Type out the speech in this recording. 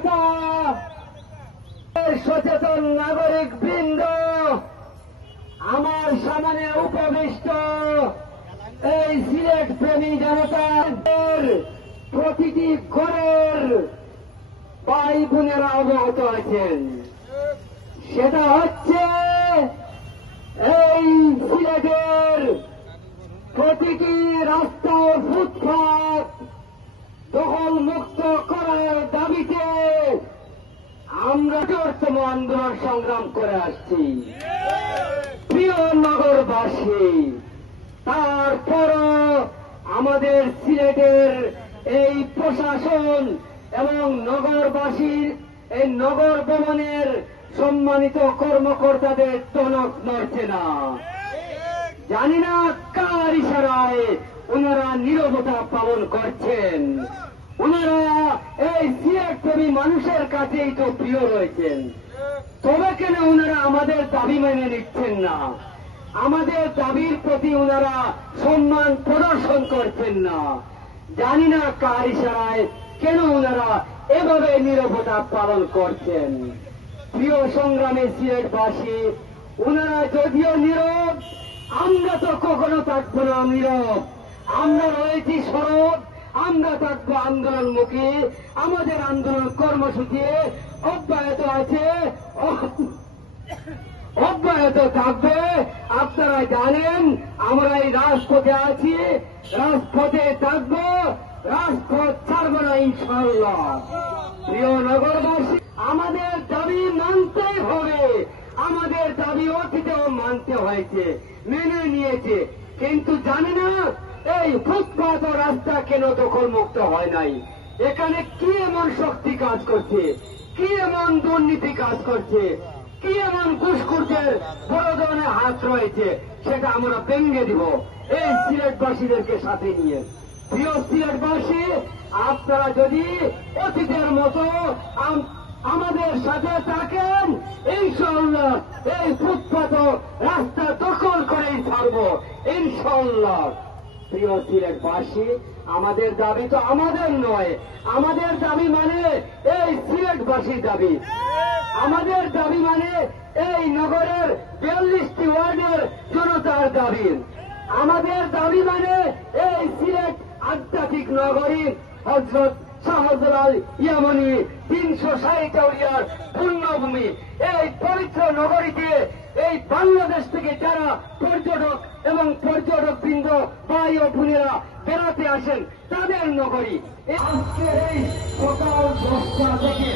জনতা, সচেতন নাগরিক বৃন্দ, আমার সামনে উপবিষ্ট এই সিলেট প্রেমী জনতার প্রতিটি ঘরের ভাই বোনেরা অবগত আছেন। সেটা হচ্ছে এই সিলেটের প্রতিটি রাস্তা ও ফুটপাত দখল মুক্ত করার দাবিতে আমরা বৃহত্তম আন্দোলন সংগ্রাম করে আসছি। প্রিয় নগরবাসী, তারপরও আমাদের সিলেটের এই প্রশাসন এবং নগরবাসীর এই নগর ভবনের সম্মানিত কর্মকর্তাদের টনক নড়ছে না। জানি না কার ইশারায় ওনারা নীরবতা পালন করছেন। ওনারা এই সিলেট প্রেমী মানুষের কাছেই তো প্রিয় রয়েছেন, তবে কেন ওনারা আমাদের দাবি মেনে নিচ্ছেন না? আমাদের দাবির প্রতি ওনারা সম্মান প্রদর্শন করছেন না। জানি না কার ইশারায় কেন ওনারা এভাবে নীরবতা পালন করছেন। প্রিয় সংগ্রামী সিলেটবাসী, ওনারা যদিও নীরব, আমরা তো কখনো থাকবো না নীরব। আমরা রয়েছি সরব, আমরা থাকবো আন্দোলনমুখী। আমাদের আন্দোলন কর্মসূচি অব্যাহত আছে, অব্যাহত থাকবে। আপনারা জানেন আমরা এই রাজপথে আছি, রাজপথে থাকবো, রাজপথ ছাড়ব না ইনশাআল্লাহ। প্রিয় নগরবাসী, আমাদের দাবি মানতেই হবে। আমাদের দাবি অতীতেও মানতে হয়েছে, মেনে নিয়েছে, কিন্তু জানি না এই ফুটপাত ও রাস্তা কেন দখল মুক্ত হয় নাই। এখানে কি এমন শক্তি কাজ করছে, কি এমন দুর্নীতি কাজ করছে, কি এমন ঘুষখোরদের বড় ধরনের হাত রয়েছে, সেটা আমরা ভেঙে দিব এই সিলেটবাসীদেরকে সাথে নিয়ে। প্রিয় সিলেটবাসী, আপনারা যদি অতীতের মতো আমাদের সাথে থাকেন, ইনশাআল্লাহ এই ফুটপাত রাস্তা দখল করেই ছাড়ব ইনশাআল্লাহ। প্রিয় সিলেটবাসী, আমাদের দাবি তো আমাদের নয়, আমাদের দাবি মানে এই সিলেটবাসীর দাবি। আমাদের দাবি মানে এই নগরের 42টি ওয়ার্ডের জনতার দাবি। আমাদের দাবি মানে এই সিলেট আধ্যাত্মিক নগরী হযরত শাহজালাল ইয়ামানি 360 আউলিয়ার পুণ্যভূমি। এই পবিত্র নগরীতে এই বাংলাদেশ থেকে যারা পর্যটক এবং পর্যটক বৃন্দ ভাই ও বোনেরা বেড়াতে আসেন, তাদের নগরী। আজকে এই সকাল 10টা থেকে